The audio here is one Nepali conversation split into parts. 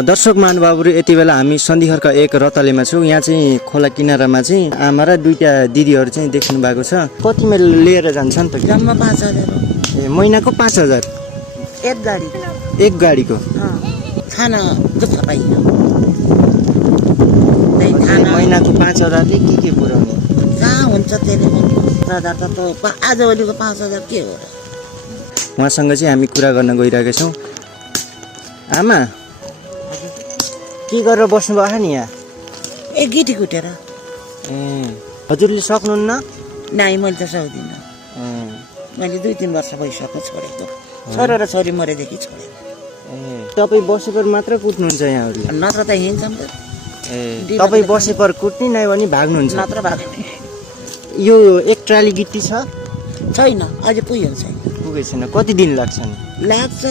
दर्शक महानुभावहरु यति बेला हामी सन्धिखर्का एक रतलेमा छौं। यहाँ चाहिँ खोला किनारामा चाहिँ आमा र दुईटा दिदीहरु चाहिँ देख्नु भएको छ। कतिमा लिएर जान्छन् त? जम्मा 5000 हो। ए महिनाको 5000 एक गाडी। एक गाडीको? खाना दुःख पाइयो। महिनाको 5000 ले के पुर्याउने? कहाँ हुन्छ त्यसले? 5000 त आजभोलिको 5000 के हो र? उहाँसँग चाहिँ हामी कुरा गर्न गइरहेका छौं। आमा के गरेर बस्नु भएको नि यहाँ? ए गिटी कुटेर। ए हजुरले सक्नुहुन्न? नाइ मैले त सक्दिन। मैले 2-3 वर्ष भइसक्यो छोडेको। छोरा र छोरी मरेदेखि छोडेको। ए तपाई बसेपर मात्र कुट्नुहुन्छ यहाँहरुले? नत्र त हिँड्छन् त। ए तपाई बसेपर कुट्नी नै भने भाग्नुहुन्छ? नत्र भाग्ने। यो एक ट्राली गिट्टी छ? छैन, अझै पुग्यो छैन। पुगेको छैन। कति दिन लाग्छ नि? लाग्छ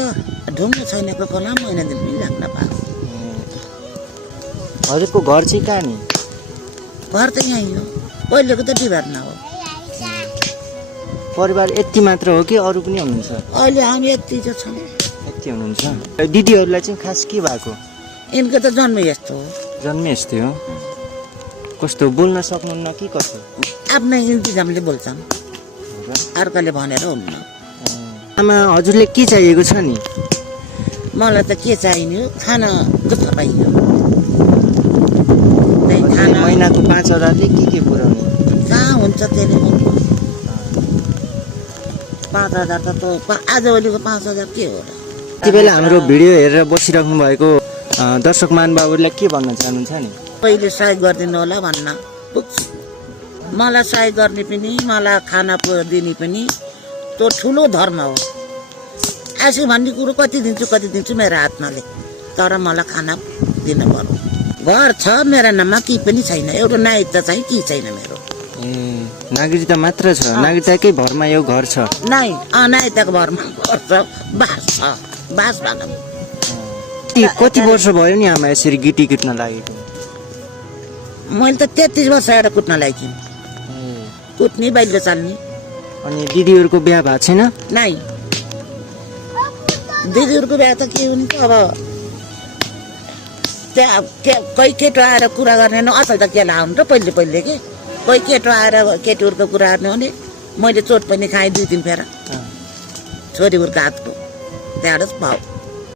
ढुङ्गा छैनको खोला महिना दिन पनि लाग्न पाएको। हजुरको घर चाहिँ कहाँ नि? घर त यहीँ हो। पहिलेको त डिभर्ना हो। परिवार यति मात्र हो कि अरू पनि हुनुहुन्छ? अहिले हामी यति चाहिँ छौँ। यति हुनुहुन्छ? दिदीहरूलाई चाहिँ खास के भएको? यिनको त जन्मै यस्तो हो। जन्मै यस्तै हो? कस्तो बोल्न सक्नुहुन्न कि कस्तो? आफ्नै इन्तिजामले बोल्छन्, अर्काले भनेर हुन्न। आमा हजुरले के चाहिएको छ नि? मलाई त के चाहिने हो? खाना दुःख पाइयो। महिनाको 5000 ले के पुर्याउने? कहाँ हुन्छ त्यसले? 5000 त आजभोलिको 5000 के हो र? यति बेला हाम्रो भिडियो हेरेर बसिराख्नु भएको दर्शक महानुभावहरुलाई के भन्न चाहनुहुन्छ नि? पहिले सहयोग गरिदिनु होला भन्न पुग्छु। मलाई सहयोग गर्ने पनि, मलाई खाना दिने पनि त्यो ठुलो धर्म हो। आशी भन्ने कुरो कति दिन्छु मेरो हातमाले, तर मलाई खाना दिन पर्यो। घर छ मेरो नाममा, केही पनि छैन। एउटा नागरिकता चाहिँ के छैन मेरो। ए नागरिकता मात्र छ? नागरिकताकै भरमा यो घर छ? नागरिकताको भरमा घर छ, बास छ, बास भनौँ। कति वर्ष भयो नि आमा यसरी गिटी कुट्न लागेको? मैले त 33 वर्ष एउटा कुट्न लागेको। कुट्ने बाहिर चाल्ने। अनि दिदीहरुको बिहे भएको छैन? नाइ, दिदीहरुको बिहे त के हुन्छ अब त्यहाँ कोही केटो आएर कुरा गर्ने न असल त के लाउनु र पहिले के कोही केटो आएर केटीहरुको कुरा गर्ने भने मैले चोट पनि खाएँ 2-3 फेर छोरीहरुको हातको। त्यहाँबाट भाउ